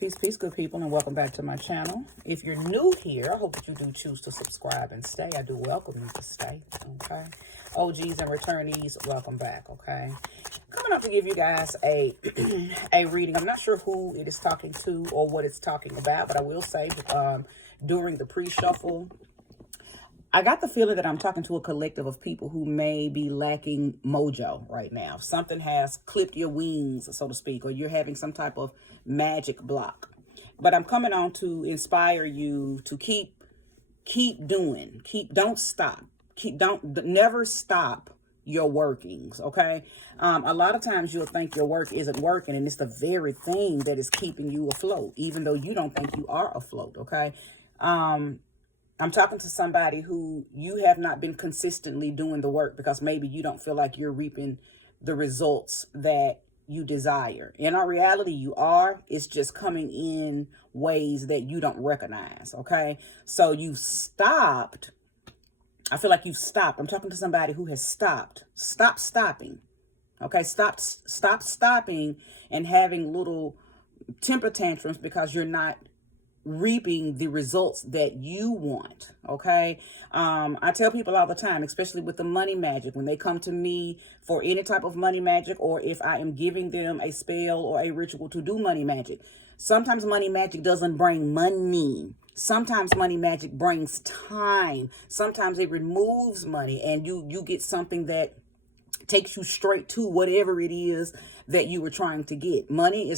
Peace, peace, good people, and welcome back to my channel. If you're new here, I hope that you do choose to subscribe and stay. I do welcome you to stay, okay? OGs and returnees, welcome back, okay? Coming up to give you guys a a reading. I'm not sure who it is talking to or what it's talking about, but I will say during the pre-shuffle, I got the feeling that I'm talking to a collective of people who may be lacking mojo right now. Something has clipped your wings, so to speak, or you're having some type of magic block. But I'm coming on to inspire you to keep doing. Don't stop. Never stop your workings, okay? A lot of times you'll think your work isn't working, and it's the very thing that is keeping you afloat, even though you don't think you are afloat, okay? I'm talking to somebody who you have not been consistently doing the work because maybe you don't feel like you're reaping the results that you desire. In our reality, you are. It's just coming in ways that you don't recognize, okay? So you've stopped. I feel like you've stopped. I'm talking to somebody who has stopped. Stop stopping, okay? Stop stopping and having little temper tantrums because you're not reaping the results that you want, okay? I tell people all the time, especially with the money magic, when they come to me for any type of money magic, or if I am giving them a spell or a ritual to do money magic, sometimes money magic doesn't bring money. Sometimes money magic brings time. Sometimes it removes money and you get something that takes you straight to whatever it is that you were trying to get. Money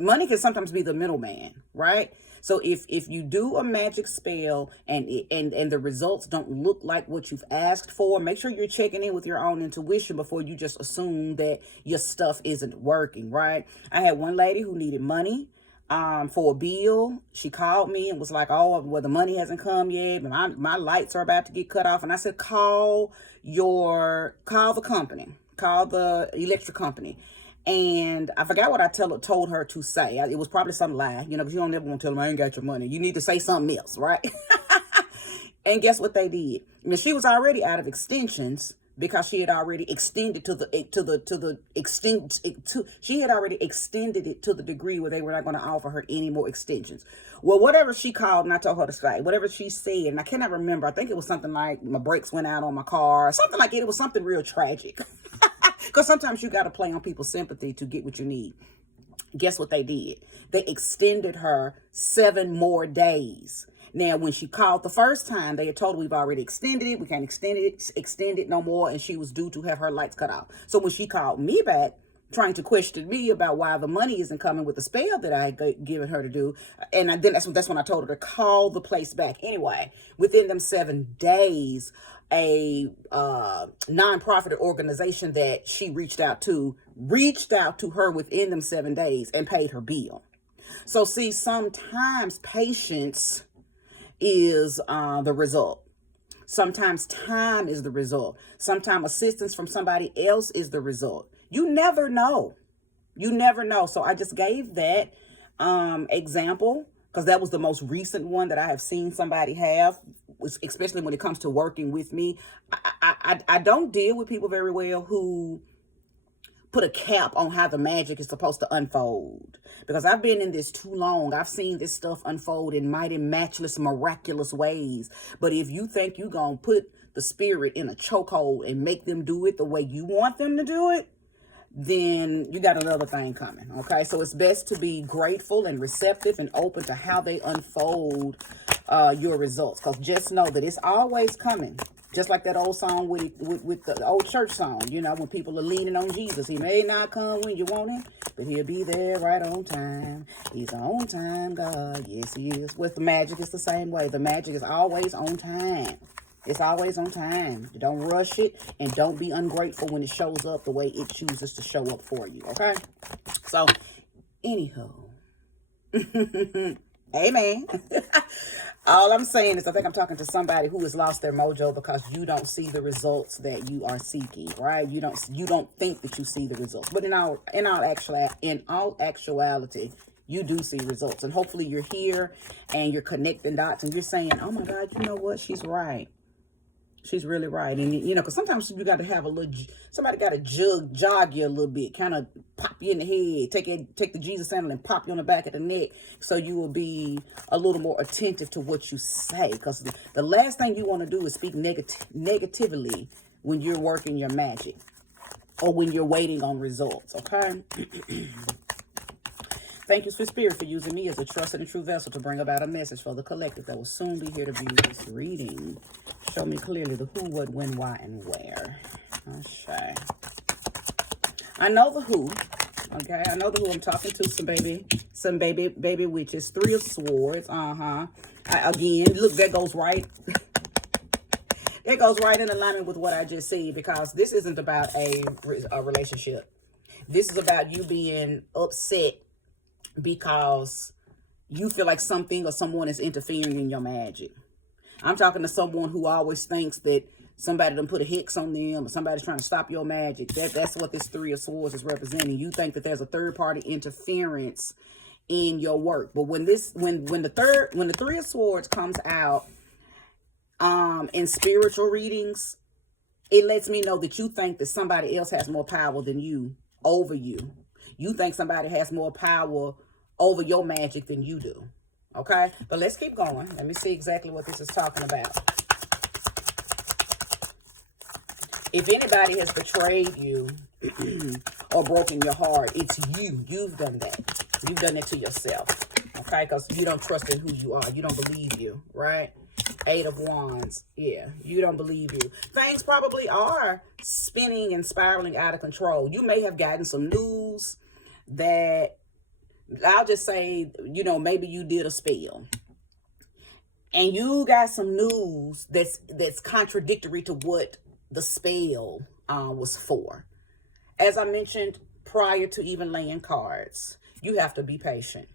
can sometimes be the middleman, right? So if you do a magic spell and the results don't look like what you've asked for, make sure you're checking in with your own intuition before you just assume that your stuff isn't working, right? I had one lady who needed money for a bill. She called me and was like, oh, well, the money hasn't come yet. My lights are about to get cut off. And I said, call the company, call the electric company. And I forgot what I told her to say. It was probably some lie, because you don't ever want to tell them I ain't got your money. You need to say something else, right? And guess what they did? I mean, she was already out of extensions because she had already extended she had already extended it to the degree where they were not going to offer her any more extensions. Well, whatever she called and I told her to say, whatever she said, and I cannot remember. I think it was something like my brakes went out on my car, something like it. It was something real tragic. Because sometimes you got to play on people's sympathy to get what you need. Guess what they did? They extended her 7 more days. Now, when she called the first time, they had told her we've already extended it. We can't extend it no more. And she was due to have her lights cut off. So when she called me back, trying to question me about why the money isn't coming with the spell that I had given her to do. And then that's when I told her to call the place back. Anyway, within them 7 days, a nonprofit organization that she reached out to her within them 7 days and paid her bill. So see, sometimes patience is the result. Sometimes time is the result. Sometimes assistance from somebody else is the result. You never know. You never know. So I just gave that example because that was the most recent one that I have seen somebody have, especially when it comes to working with me. I don't deal with people very well who put a cap on how the magic is supposed to unfold, because I've been in this too long. I've seen this stuff unfold in mighty, matchless, miraculous ways. But if you think you're going to put the spirit in a chokehold and make them do it the way you want them to do it, then you got another thing coming, okay? So it's best to be grateful and receptive and open to how they unfold your results, because just know that it's always coming. Just like that old song with the old church song, when people are leaning on Jesus. He may not come when you want him, but he'll be there right on time. He's on time, God. Yes, he is. With the magic, it's the same way. The magic is always on time. It's always on time. Don't rush it, and don't be ungrateful when it shows up the way it chooses to show up for you, okay? So, anywho. Amen. All I'm saying is I think I'm talking to somebody who has lost their mojo because you don't see the results that you are seeking, right? You don't think that you see the results. But in all actuality, you do see results. And hopefully you're here and you're connecting dots and you're saying, oh my God, you know what? She's right. She's really right. And, you know, because sometimes you got to have a little, somebody got to jog you a little bit, kind of pop you in the head, take the Jesus sandal and pop you on the back of the neck so you will be a little more attentive to what you say. Because the last thing you want to do is speak negatively when you're working your magic or when you're waiting on results, okay? Thank you, Spirit, for using me as a trusted and true vessel to bring about a message for the collective that will soon be here to view this reading. Show me clearly the who, what, when, why, and where. Okay. I know the who. Okay, I know the who. I'm talking to some baby witches. 3 of Swords. Again, look, that goes right. It goes right in alignment with what I just said, because this isn't about a relationship. This is about you being upset because you feel like something or someone is interfering in your magic. I'm talking to someone who always thinks that somebody done put a hex on them or somebody's trying to stop your magic. That's what this 3 of Swords is representing. You think that there's a third-party interference in your work. But when the 3 of Swords comes out in spiritual readings, it lets me know that you think that somebody else has more power than you over you. You think somebody has more power over your magic than you do. Okay? But let's keep going. Let me see exactly what this is talking about. If anybody has betrayed you or broken your heart, it's you. You've done that. You've done it to yourself. Okay? Because you don't trust in who you are. You don't believe you. Right? 8 of Wands. Yeah, you don't believe you. Things probably are spinning and spiraling out of control. You may have gotten some news that, I'll just say, you know, maybe you did a spell. And you got some news that's contradictory to what the spell was for. As I mentioned prior to even laying cards, you have to be patient.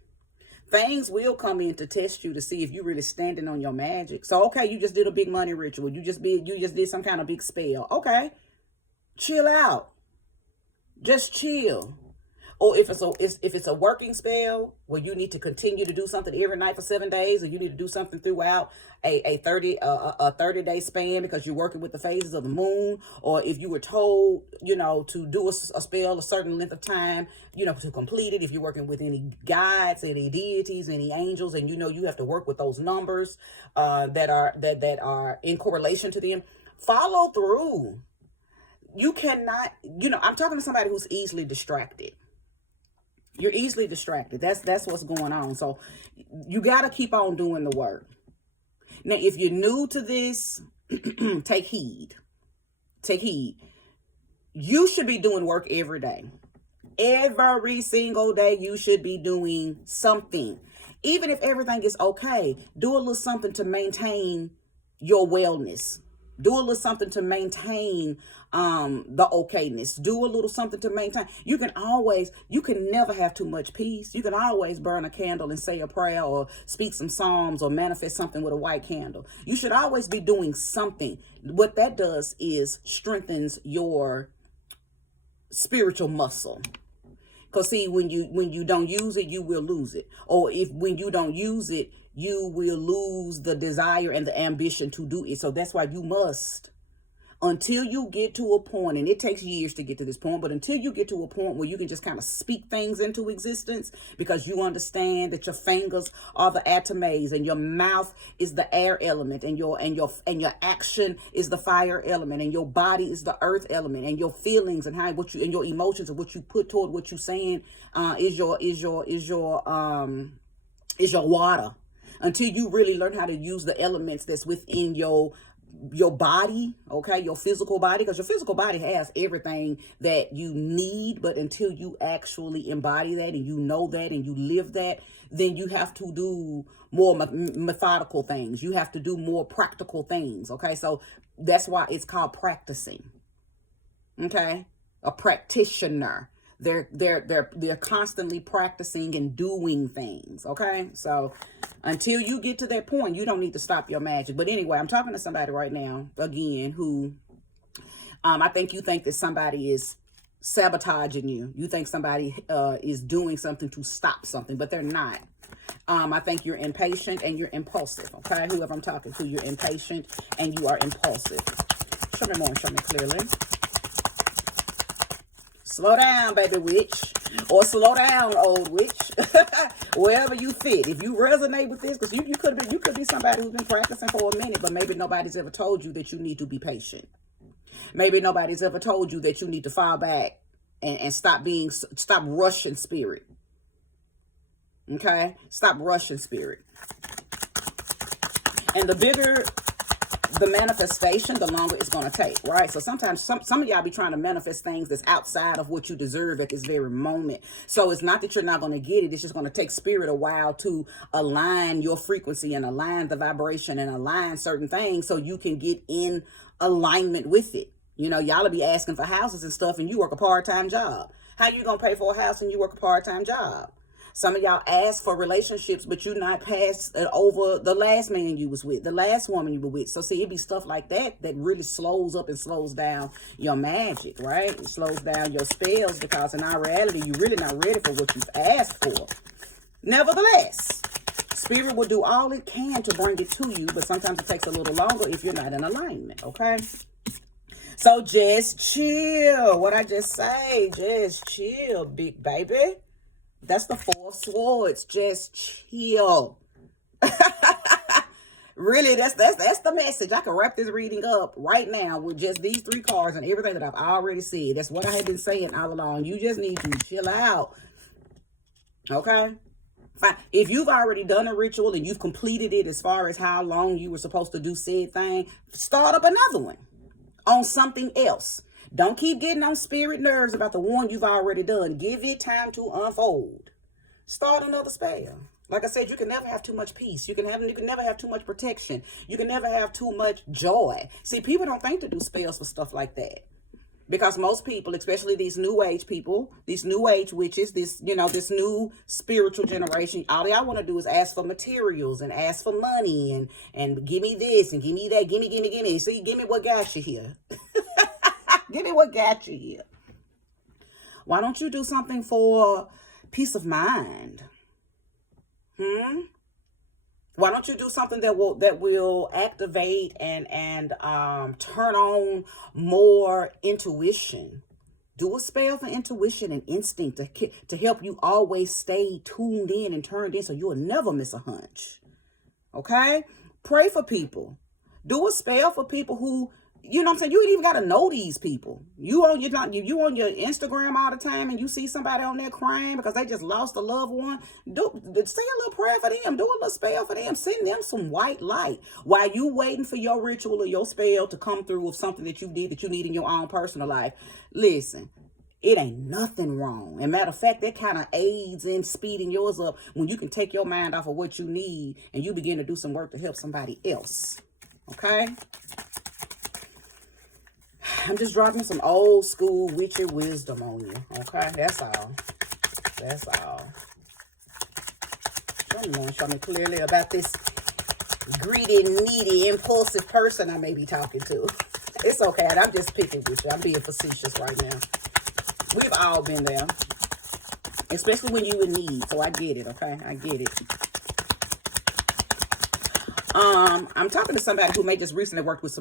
Things will come in to test you to see if you're really standing on your magic. So, okay, you just did a big money ritual. You just did some kind of big spell. Okay, chill out. Just chill. Or if it's a working spell where you need to continue to do something every night for 7 days, or you need to do something throughout a 30-day span because you're working with the phases of the moon, or if you were told, you know, to do a spell a certain length of time, you know, to complete it, if you're working with any guides, any deities, any angels, and you know you have to work with those numbers that are in correlation to them, follow through. You cannot, you know, I'm talking to somebody who's easily distracted. You're easily distracted. That's what's going on. So you got to keep on doing the work. Now, if you're new to this, take heed. Take heed. You should be doing work every day. Every single day, you should be doing something. Even if everything is okay, do a little something to maintain your wellness. Do a little something to maintain the okayness. Do a little something to maintain. You can never have too much peace. You can always burn a candle and say a prayer or speak some psalms or manifest something with a white candle. You should always be doing something. What that does is strengthens your spiritual muscle. Because see, when you don't use it, you will lose it. Or when you don't use it, you will lose the desire and the ambition to do it. So that's why you must, until you get to a point, and it takes years to get to this point, but until you get to a point where you can just kind of speak things into existence, because you understand that your fingers are the atomes and your mouth is the air element, and your action is the fire element, and your body is the earth element, and your feelings and your emotions and what you put toward what you're saying is your water. Until you really learn how to use the elements that's within your body, okay, your physical body, because your physical body has everything that you need, but until you actually embody that and you know that and you live that, then you have to do more methodical things. You have to do more practical things, okay? So that's why it's called practicing, okay? A practitioner. They're constantly practicing and doing things, okay? So until you get to that point, you don't need to stop your magic. But anyway, I'm talking to somebody right now, again, who I think you think that somebody is sabotaging you. You think somebody is doing something to stop something, but they're not. I think you're impatient and you're impulsive, okay? Whoever I'm talking to, you're impatient and you are impulsive. show me more and show me clearly. Slow down, baby witch. Or slow down, old witch. Wherever you fit. If you resonate with this, because you could be somebody who's been practicing for a minute, but maybe nobody's ever told you that you need to be patient. Maybe nobody's ever told you that you need to fall back and stop rushing spirit. Okay? Stop rushing spirit. And the bigger the manifestation, the longer it's going to take, right? So sometimes some of y'all be trying to manifest things that's outside of what you deserve at this very moment. So it's not that you're not going to get it. It's just going to take spirit a while to align your frequency and align the vibration and align certain things so you can get in alignment with it. You know, y'all will be asking for houses and stuff and you work a part-time job. How you going to pay for a house and you work a part-time job? Some of y'all ask for relationships, but you're not past over the last man you was with, the last woman you were with. So see, it be stuff like that that really slows up and slows down your magic, right? It slows down your spells because in our reality, you're really not ready for what you've asked for. Nevertheless, spirit will do all it can to bring it to you, but sometimes it takes a little longer if you're not in alignment, okay? So just chill. What I just say, just chill, big baby. That's the Four of Swords. Just chill. Really, that's the message. I can wrap this reading up right now with just these 3 cards and everything that I've already said. That's what I have been saying all along. You just need to chill out. Okay? Fine. If you've already done a ritual and you've completed it as far as how long you were supposed to do said thing, start up another one on something else. Don't keep getting on spirit nerves about the one you've already done. Give it time to unfold. Start another spell. Like I said, you can never have too much peace. You can never have too much protection. You can never have too much joy. See, people don't think to do spells for stuff like that. Because most people, especially these new age people, these new age witches, this new spiritual generation, all y'all want to do is ask for materials and ask for money and give me this and give me that. Give me. See, give me what got you here. Give me what got you here. Why don't you do something for peace of mind? Why don't you do something that will activate and turn on more intuition? Do a spell for intuition and instinct to help you always stay tuned in and turned in so you'll never miss a hunch. Okay? Pray for people. Do a spell for people who, you know what I'm saying? You ain't even got to know these people. You on your Instagram all the time and you see somebody on there crying because they just lost a loved one. Say a little prayer for them. Do a little spell for them. Send them some white light while you waiting for your ritual or your spell to come through with something that you did that you need in your own personal life. Listen, it ain't nothing wrong. And matter of fact, that kind of aids in speeding yours up when you can take your mind off of what you need and you begin to do some work to help somebody else. Okay? I'm just dropping some old school witchy wisdom on you. Okay? That's all. That's all. Show me clearly about this greedy, needy, impulsive person I may be talking to. It's okay. I'm just picking with you. I'm being facetious right now. We've all been there. Especially when you in need. So I get it, okay? I get it. I'm talking to somebody who may just recently worked with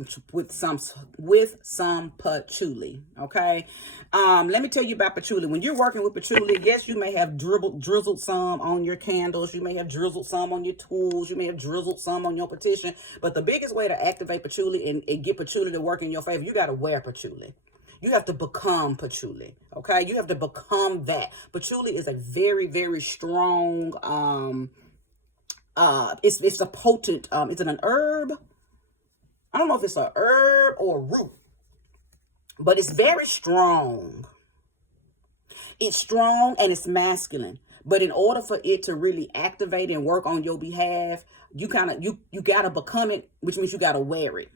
some patchouli, okay? Let me tell you about patchouli. When you're working with patchouli, yes, you may have drizzled some on your candles. You may have drizzled some on your tools. You may have drizzled some on your petition. But the biggest way to activate patchouli and get patchouli to work in your favor, you got to wear patchouli. You have to become patchouli, okay? You have to become that. Patchouli is a very, very strong, it's a potent, is it an herb? I don't know if it's an herb or a root, but it's very strong. It's strong and it's masculine. But in order for it to really activate and work on your behalf, you got to become it, which means you got to wear it.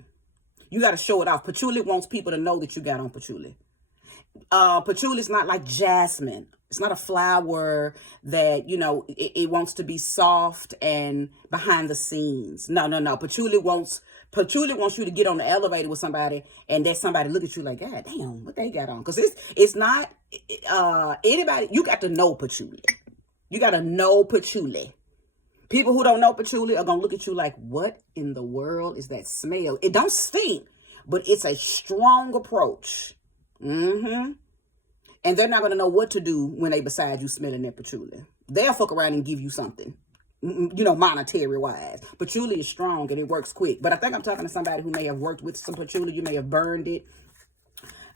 You got to show it off. Patchouli wants people to know that you got on patchouli. Patchouli is not like jasmine. It's not a flower that, it wants to be soft and behind the scenes. No. Patchouli wants you to get on the elevator with somebody and that somebody look at you like, God damn, what they got on? Because it's not anybody. You got to know patchouli. You got to know patchouli. People who don't know patchouli are going to look at you like, what in the world is that smell? It don't stink, but it's a strong approach. And they're not going to know what to do when they beside you smelling their patchouli. They'll fuck around and give you something, monetary wise. Patchouli is strong and it works quick. But I think I'm talking to somebody who may have worked with some patchouli. You may have burned it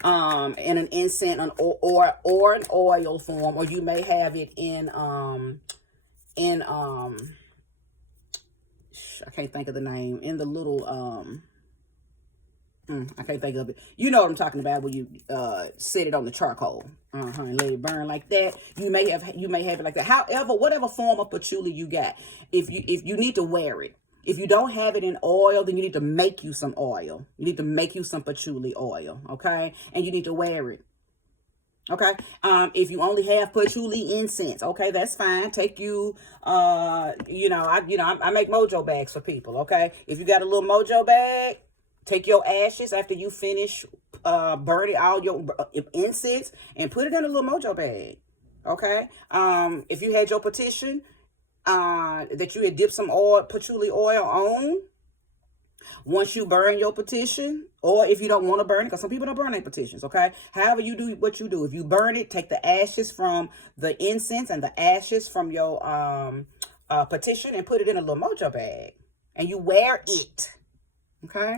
in an incense or an oil form, or you may have it in I can't think of the name, in the little I can't think of it. You know what I'm talking about, when you set it on the charcoal and let it burn like that. You may have it like that. However, whatever form of patchouli you got, if you need to wear it. If you don't have it in oil, then you need to make you some oil. You need to make you some patchouli oil, okay? And you need to wear it, okay? If you only have patchouli incense, okay, that's fine. Take you, I make mojo bags for people, okay? If you got a little mojo bag, take your ashes after you finish burning all your incense and put it in a little mojo bag, okay? If you had your petition, that you had dipped some patchouli oil on, once you burn your petition, or if you don't want to burn it, because some people don't burn their petitions, okay? However you do what you do. If you burn it, take the ashes from the incense and the ashes from your petition and put it in a little mojo bag. And you wear it, okay?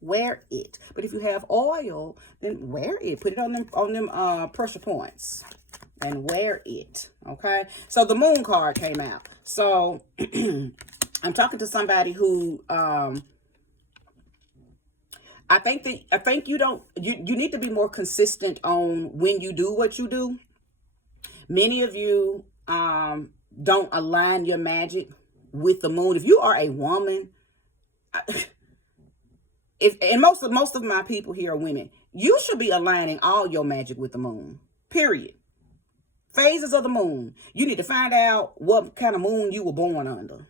Wear it. But if you have oil, then wear it. Put it on them pressure points. And wear it, okay? So the moon card came out. So I'm talking to somebody who I think you need to be more consistent on when you do what you do. Many of you don't align your magic with the moon. If you are a woman, and most of my people here are women, you should be aligning all your magic with the moon. Period. Phases of the moon. You need to find out what kind of moon you were born under.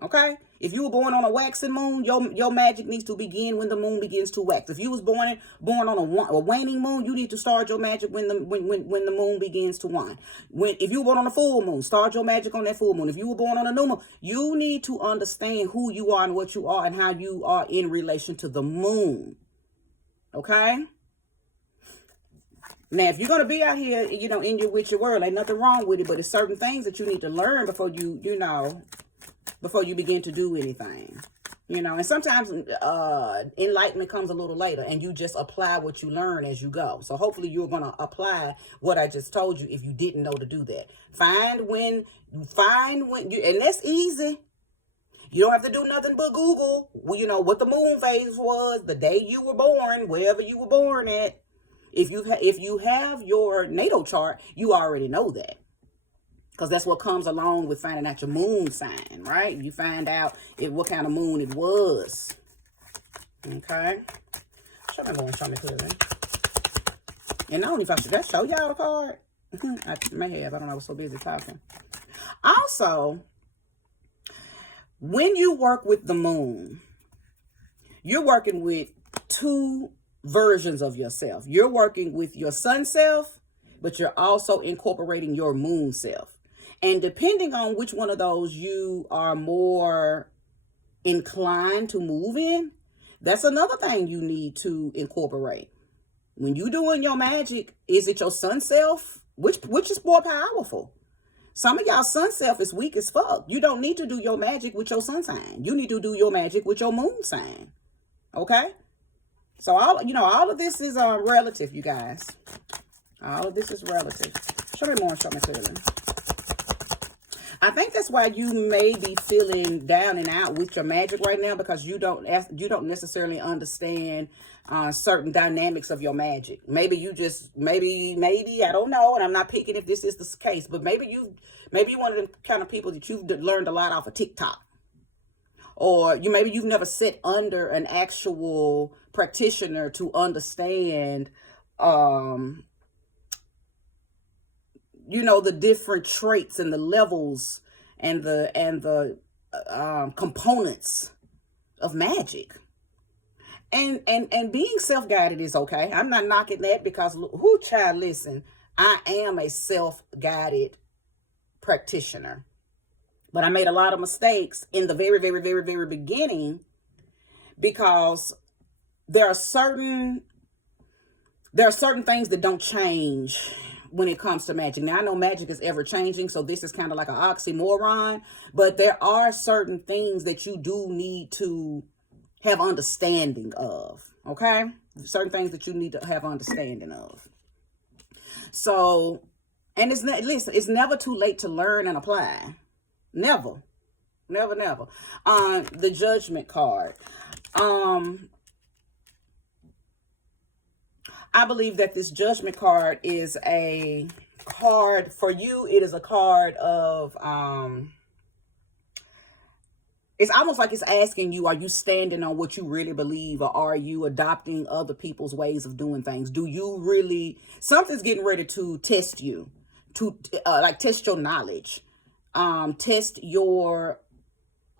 Okay? If you were born on a waxing moon, your magic needs to begin when the moon begins to wax. If you was born on a waning moon, you need to start your magic when the moon begins to wane. If you were born on a full moon, start your magic on that full moon. If you were born on a new moon, you need to understand who you are and what you are and how you are in relation to the moon. Okay? Now, if you're going to be out here, in your witchy world, ain't nothing wrong with it, but it's certain things that you need to learn before before you begin to do anything. And sometimes enlightenment comes a little later, and you just apply what you learn as you go. So hopefully you're going to apply what I just told you if you didn't know to do that. Find when and that's easy. You don't have to do nothing but Google, what the moon phase was, the day you were born, wherever you were born at. If you have your natal chart, you already know that. Because that's what comes along with finding out your moon sign, right? You find out what kind of moon it was. Okay? Show me clearly. And I don't know if I should show y'all the card. I may have. I don't know. I was so busy talking. Also, when you work with the moon, you're working with two versions of yourself. You're working with your sun self, but you're also incorporating your moon self. And depending on which one of those you are more inclined to move in, that's another thing you need to incorporate. When you doing your magic, is it your sun self? Which is more powerful? Some of y'all sun self is weak as fuck. You don't need to do your magic with your sun sign. You need to do your magic with your moon sign. Okay? So all of this is relative, you guys. All of this is relative. Show me more, show me clearly. I think that's why you may be feeling down and out with your magic right now, because you don't necessarily understand certain dynamics of your magic. Maybe I don't know, and I'm not picking if this is the case, but maybe you one of the kind of people that you've learned a lot off of TikTok. Or maybe you've never sat under an actual practitioner to understand, the different traits and the levels and the components of magic. And being self-guided is okay. I'm not knocking that, because child, listen, I am a self-guided practitioner. But I made a lot of mistakes in the very, very, very, very beginning, because there are certain things that don't change when it comes to magic. Now, I know magic is ever changing, so this is kind of like an oxymoron, but there are certain things that you do need to have understanding of, okay? Certain things that you need to have understanding of. So, and listen, it's never too late to learn and apply. Never. Never, never. The Judgment card. I believe that this Judgment card is a card for you. It is a card of, it's almost like it's asking you, are you standing on what you really believe, or are you adopting other people's ways of doing things? Do you really, something's getting ready to test you, to like test your knowledge, test your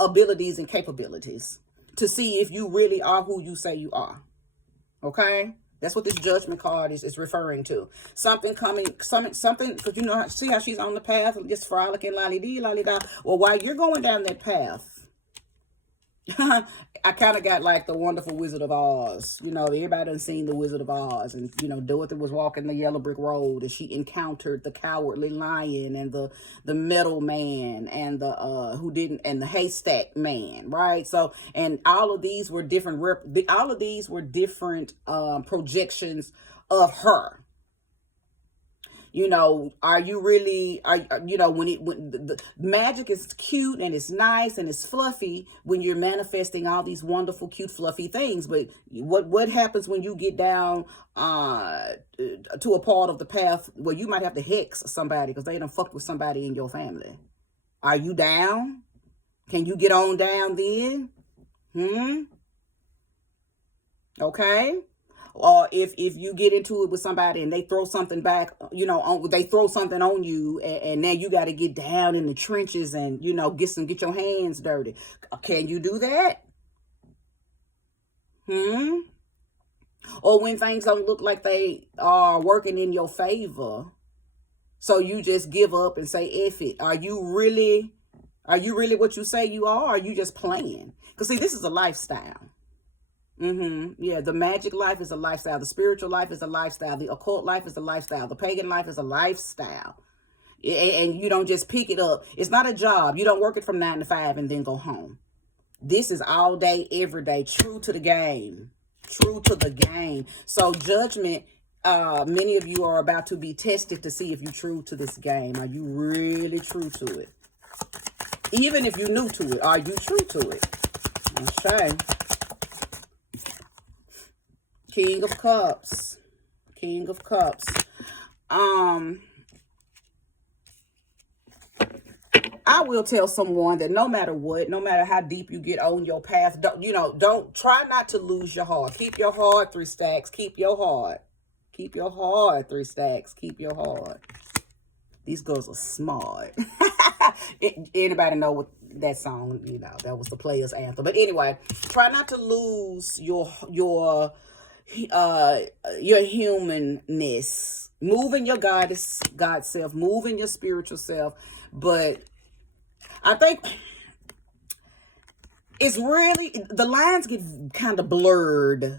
abilities and capabilities, to see if you really are who you say you are. Okay? That's what this Judgment card is referring to. Something coming, something, because you know, see how she's on the path, just frolicking, lolly-dee, lolly-da. Well, while you're going down that path, I kind of got like the Wonderful Wizard of Oz. You know, everybody done seen the Wizard of Oz. And, you know, Dorothy was walking the yellow brick road, and she encountered the Cowardly Lion and the Metal Man and the Haystack Man, right? So, and all of these were different, projections of her. You know, are you really, you know, when the magic is cute and it's nice and it's fluffy when you're manifesting all these wonderful, cute, fluffy things. But what happens when you get down to a part of the path where you might have to hex somebody because they done fucked with somebody in your family? Are you down? Can you get on down then? Okay. Or if you get into it with somebody and they throw something back, you know, they throw something on you, and now you got to get down in the trenches and, you know, get your hands dirty. Can you do that? Or when things don't look like they are working in your favor, so you just give up and say, F it. Are you really what you say you are? Or are you just playing? Because see, this is a lifestyle. Yeah, the magic life is a lifestyle. The spiritual life is a lifestyle. The occult life is a lifestyle. The pagan life is a lifestyle. And you don't just pick it up. It's not a job. You don't work it from 9 to 5 and then go home. This is all day, every day. True to the game. True to the game. So Judgment, many of you are about to be tested to see if you're true to this game. Are you really true to it? Even if you're new to it, are you true to it? Okay. King of Cups. King of Cups. I will tell someone that no matter what, no matter how deep you get on your path, don't try not to lose your heart. Keep your heart, 3 stacks. Keep your heart. Keep your heart, 3 stacks. Keep your heart. These girls are smart. Anybody know what that song, you know, that was the Players Anthem. But anyway, try not to lose your humanness. Move in your God self, move in your spiritual self. But I think it's really, the lines get kind of blurred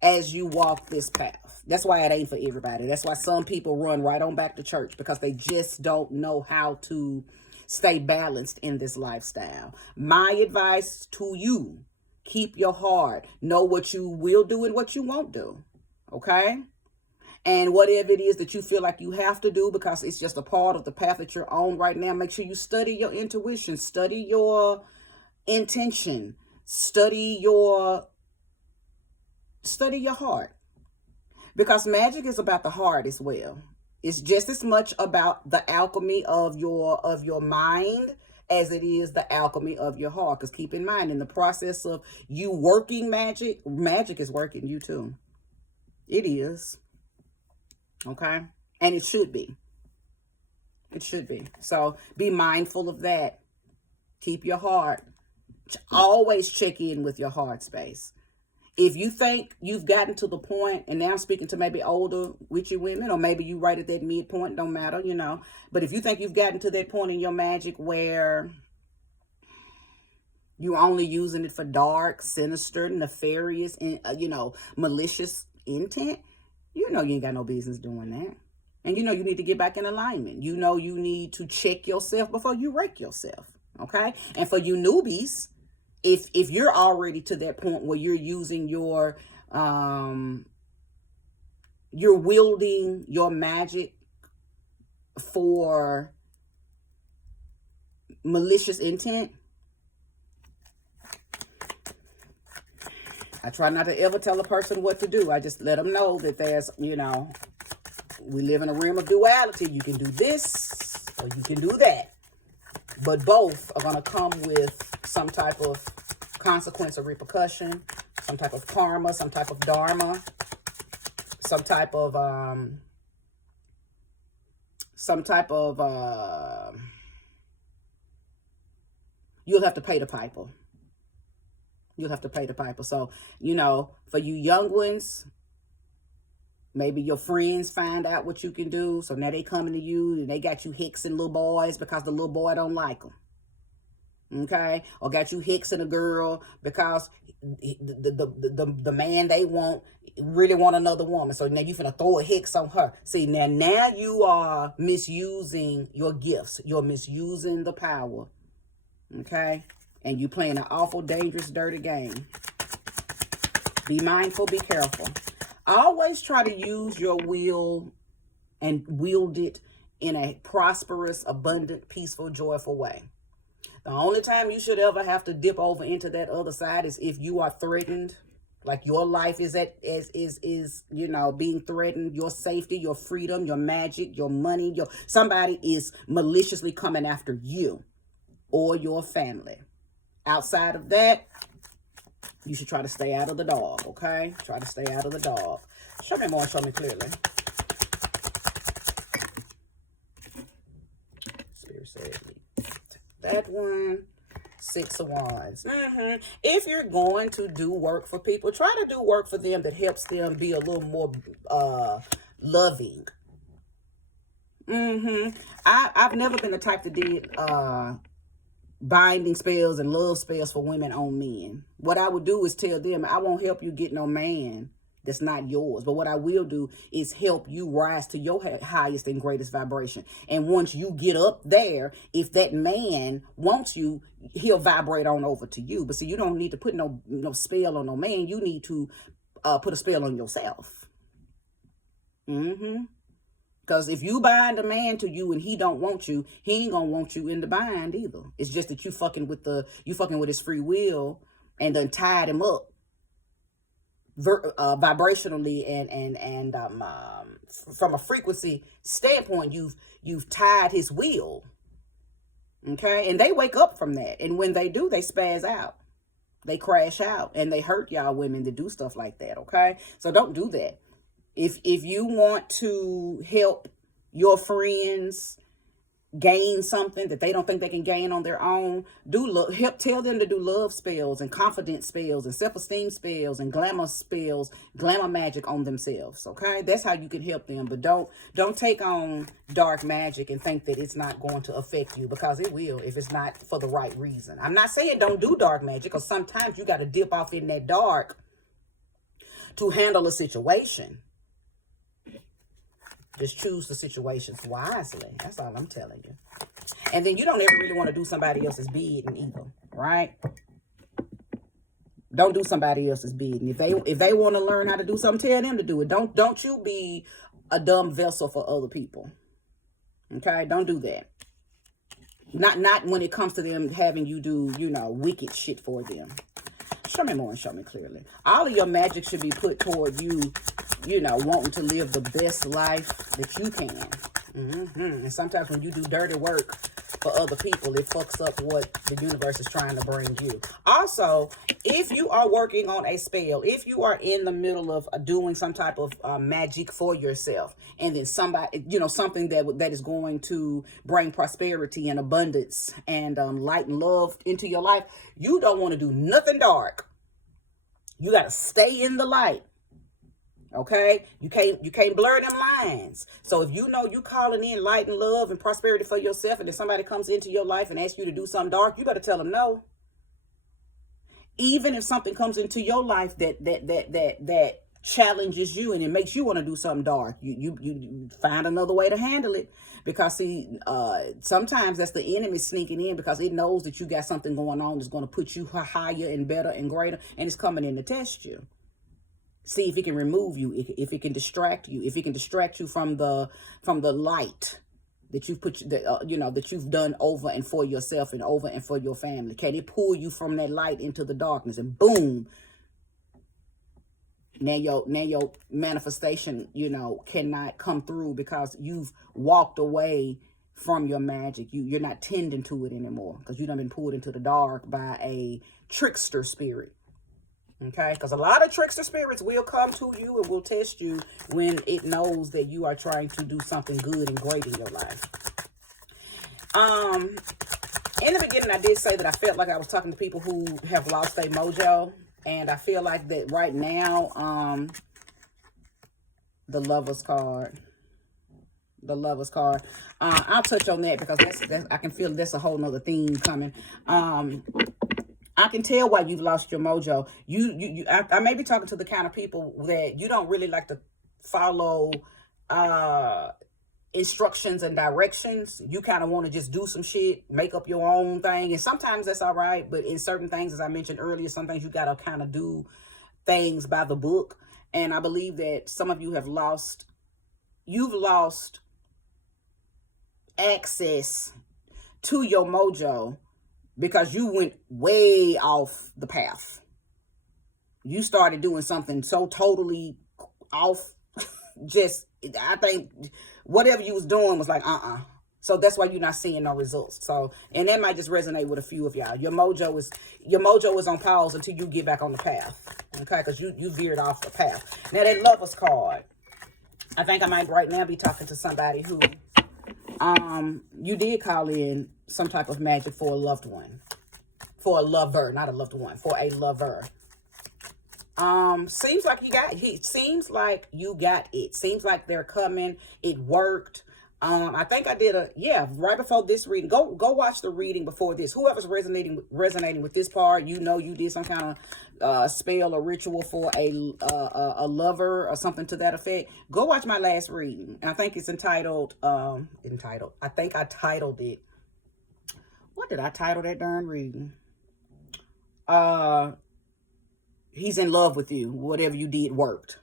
as you walk this path. That's why it ain't for everybody. That's why some people run right on back to church, because they just don't know how to stay balanced in this lifestyle. My advice to you: keep your heart. Know what you will do and what you won't do. Okay? And whatever it is that you feel like you have to do, because it's just a part of the path that you're on right now, make sure you study your intuition, study your intention, study your heart. Because magic is about the heart as well. It's just as much about the alchemy of your mind as it is the alchemy of your heart. Because keep in mind, in the process of you working magic, magic is working you too. It is. Okay? And it should be. It should be. So be mindful of that. Keep your heart. Always check in with your heart space. If you think you've gotten to the point, and now I'm speaking to maybe older witchy women, or maybe you right at that midpoint, don't matter, you know. But if you think you've gotten to that point in your magic where You only using it for dark, sinister, nefarious, and malicious intent. You ain't got no business doing that. And you need to get back in alignment. You need to check yourself before you wreck yourself. Okay? And for you newbies, if you're already to that point where you're using you're wielding your magic for malicious intent, I try not to ever tell a person what to do. I just let them know that there's, we live in a realm of duality. You can do this or you can do that. But both are going to come with some type of consequence or repercussion, some type of karma, some type of dharma, some type of, you'll have to pay the piper. You'll have to pay the piper. So, for you young ones, maybe your friends find out what you can do. So now they coming to you and they got you hixing little boys because the little boy don't like them. Okay? Or got you hixing a girl because the man they want really want another woman. So now you finna throw a hicks on her. See, now you are misusing your gifts. You're misusing the power. Okay? And you playing an awful, dangerous, dirty game. Be mindful, be careful. Always try to use your will and wield it in a prosperous, abundant, peaceful, joyful way. The only time you should ever have to dip over into that other side is if you are threatened, like your life is being threatened, your safety, your freedom, your magic, your money, somebody is maliciously coming after you or your family. Outside of that, you should try to stay out of the dog, okay? Try to stay out of the dog. Show me more, show me clearly. Spirit said that one. 6 of Wands. If you're going to do work for people, try to do work for them that helps them be a little more loving. I've never been the type that did binding spells and love spells for women on men. What I would do is tell them, I won't help you get no man that's not yours. But what I will do is help you rise to your highest and greatest vibration. And once you get up there, if that man wants you, he'll vibrate on over to you. But see, you don't need to put no spell on no man. You need to put a spell on yourself. Because if you bind a man to you and he don't want you, he ain't gonna want you in the bind either. It's just that you fucking with his free will and then tied him up vibrationally and from a frequency standpoint, you've tied his will. Okay, and they wake up from that, and when they do, they spaz out, they crash out, and they hurt y'all women that do stuff like that. Okay, so don't do that. If you want to help your friends gain something that they don't think they can gain on their own, help tell them to do love spells and confidence spells and self-esteem spells and glamour spells, glamour magic on themselves. Okay, that's how you can help them. But don't take on dark magic and think that it's not going to affect you, because it will if it's not for the right reason. I'm not saying don't do dark magic, because sometimes you got to dip off in that dark to handle a situation. Just choose the situations wisely. That's all I'm telling you. And then you don't ever really want to do somebody else's bidding either, right? Don't do somebody else's bidding. If they want to learn how to do something, tell them to do it. Don't you be a dumb vessel for other people. Okay? Don't do that. Not when it comes to them having you do, wicked shit for them. Show me more and show me clearly. All of your magic should be put toward you, wanting to live the best life that you can. And sometimes when you do dirty work for other people, it fucks up what the universe is trying to bring you. Also, if you are working on a spell, if you are in the middle of doing some type of magic for yourself, and then somebody, something that is going to bring prosperity and abundance and light and love into your life, you don't want to do nothing dark. You got to stay in the light. Okay, you can't blur them lines. So if you calling in light and love and prosperity for yourself, and if somebody comes into your life and asks you to do something dark, you better tell them no. Even if something comes into your life that challenges you and it makes you want to do something dark, you find another way to handle it. Because see, sometimes that's the enemy sneaking in, because it knows that you got something going on that's going to put you higher and better and greater, and it's coming in to test you. See if it can remove you, if it can distract you, if it can distract you from the light that you've put, that you've done over and for yourself and over and for your family. Can it pull you from that light into the darkness, and boom, now your manifestation, cannot come through, because you've walked away from your magic. You're not tending to it anymore, because you done been pulled into the dark by a trickster spirit. Okay, because a lot of trickster spirits will come to you and will test you when it knows that you are trying to do something good and great in your life. In the beginning, I did say that I felt like I was talking to people who have lost their mojo. And I feel like that right now, the Lover's card. The Lover's card. I'll touch on that, because that's I can feel that's a whole nother theme coming. I can tell why you've lost your mojo. I may be talking to the kind of people that you don't really like to follow instructions and directions. You kind of want to just do some shit, make up your own thing. And sometimes that's all right. But in certain things, as I mentioned earlier, sometimes you got to kind of do things by the book. And I believe that some of you have lost access to your mojo, because you went way off the path. You started doing something so totally off. I think whatever you was doing was like, So that's why you're not seeing no results. So, and that might just resonate with a few of y'all. Your mojo is on pause until you get back on the path. Okay, because you veered off the path. Now that Lover's card, I think I might right now be talking to somebody who you did call in some type of magic for a loved one. For a lover, not a loved one, for a lover. Seems like you got it. Seems like they're coming. It worked. I think I did right before this reading. Go watch the reading before this. Whoever's resonating with this part, you did some kind of spell or ritual for a lover or something to that effect. Go watch my last reading. I think it's entitled. I think I titled it. What did I title that darn reading? He's in love with you. Whatever you did worked.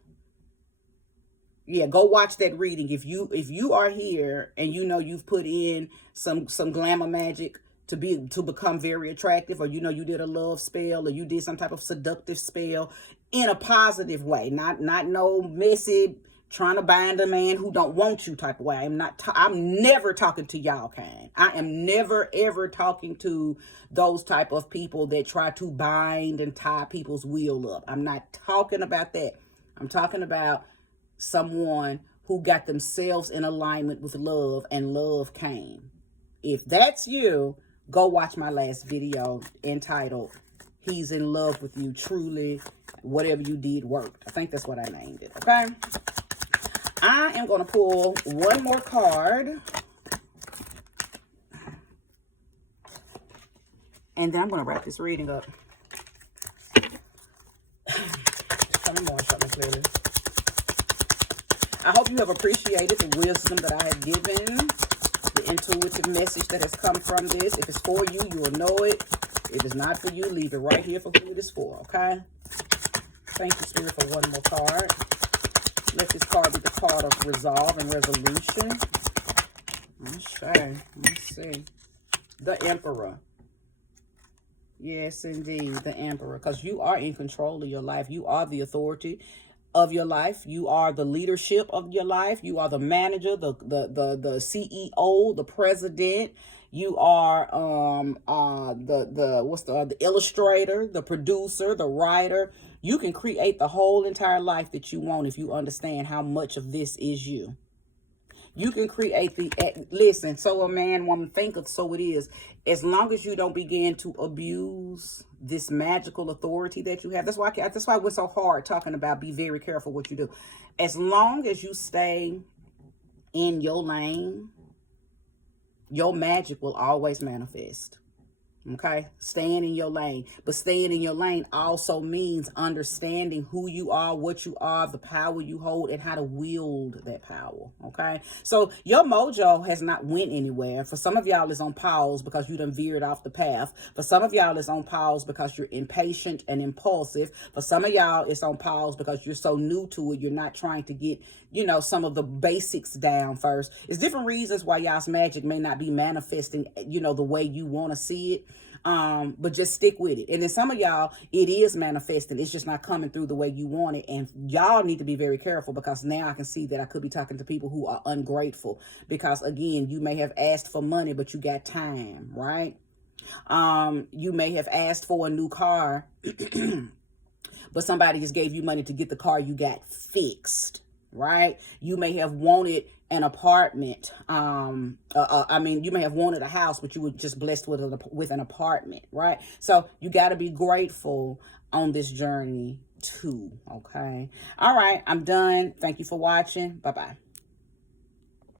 Yeah, go watch that reading. If you are here and you've put in some glamour magic to become very attractive, or you did a love spell, or you did some type of seductive spell in a positive way, not no messy trying to bind a man who don't want you type of way. I'm never talking to y'all kind. I am never ever talking to those type of people that try to bind and tie people's wheel up. I'm not talking about that. I'm talking about someone who got themselves in alignment with love, and love came. If that's you, go watch my last video entitled He's in Love with You Truly. Whatever you did worked. I think that's what I named it. Okay. I am going to pull one more card. And then I'm going to wrap this reading up. Show me more. Show me clearly. I hope you have appreciated the wisdom that I have given, the intuitive message that has come from this. If it's for you, you will know it. If it's not for you, leave it right here for who it is for, okay? Thank you, Spirit, for one more card. Let this card be the card of resolve and resolution. Okay, let's see. The Emperor. Yes, indeed, the Emperor. Because you are in control of your life. You are the authority of your life. You are the leadership of your life. You are the manager, the CEO, the president. You are the illustrator, the producer, the writer. You can create the whole entire life that you want if you understand how much of this is you. You can create listen, so a man, woman thinketh, so it is. As long as you don't begin to abuse this magical authority that you have. That's why we're so hard talking about be very careful what you do. As long as you stay in your lane, your magic will always manifest. Okay, staying in your lane. But staying in your lane also means understanding who you are, what you are, the power you hold, and how to wield that power. Okay, so your mojo has not went anywhere. For some of y'all, it's on pause because you done veered off the path. For some of y'all, it's on pause because you're impatient and impulsive. For some of y'all, it's on pause because you're so new to it. You're not trying to get, some of the basics down first. It's different reasons why y'all's magic may not be manifesting, the way you want to see it. But just stick with it. And then some of y'all, it is manifesting. It's just not coming through the way you want it. And y'all need to be very careful, because now I can see that I could be talking to people who are ungrateful, because again, you may have asked for money, but you got time, right? You may have asked for a new car, but somebody just gave you money to get the car you got fixed, right? You may have wanted an apartment. You may have wanted a house, but you were just blessed with an apartment, right? So you got to be grateful on this journey too, okay? All right, I'm done. Thank you for watching. Bye-bye.